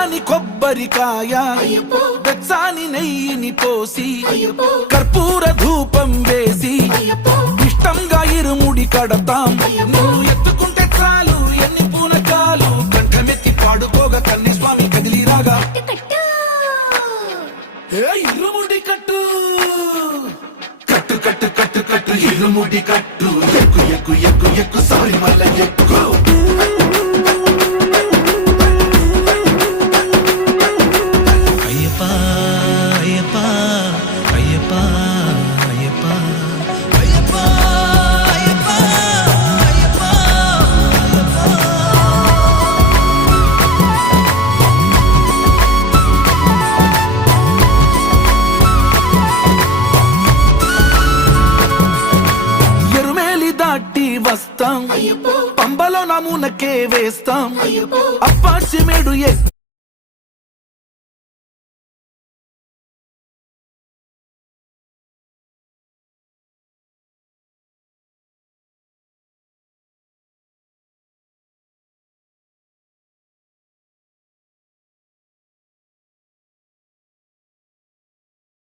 పచ్చాని కొబ్బరికాయ వెచ్చాని నెయ్యిని పోసి కర్పూర ధూపం వేసి ఇష్టంగా ఇరుముడి కడతాం. నువ్వు ఎత్తుకుంటే చాలు ఎన్ని పూనకాలు కంఠమెత్తి పాడుకోగా కన్యస్వామి కదిలిరాగా ఇరుముడి కట్టు కట్టు కట్టు కట్టు కట్టు ఇరుముడి కట్టు ఎక్కు ఎక్కు ఎక్కు ఎక్కు సారి మల్ల ఎక్కు. వస్తాం పంబలో నమూనకే వేస్తాం అప్పాచి మేడు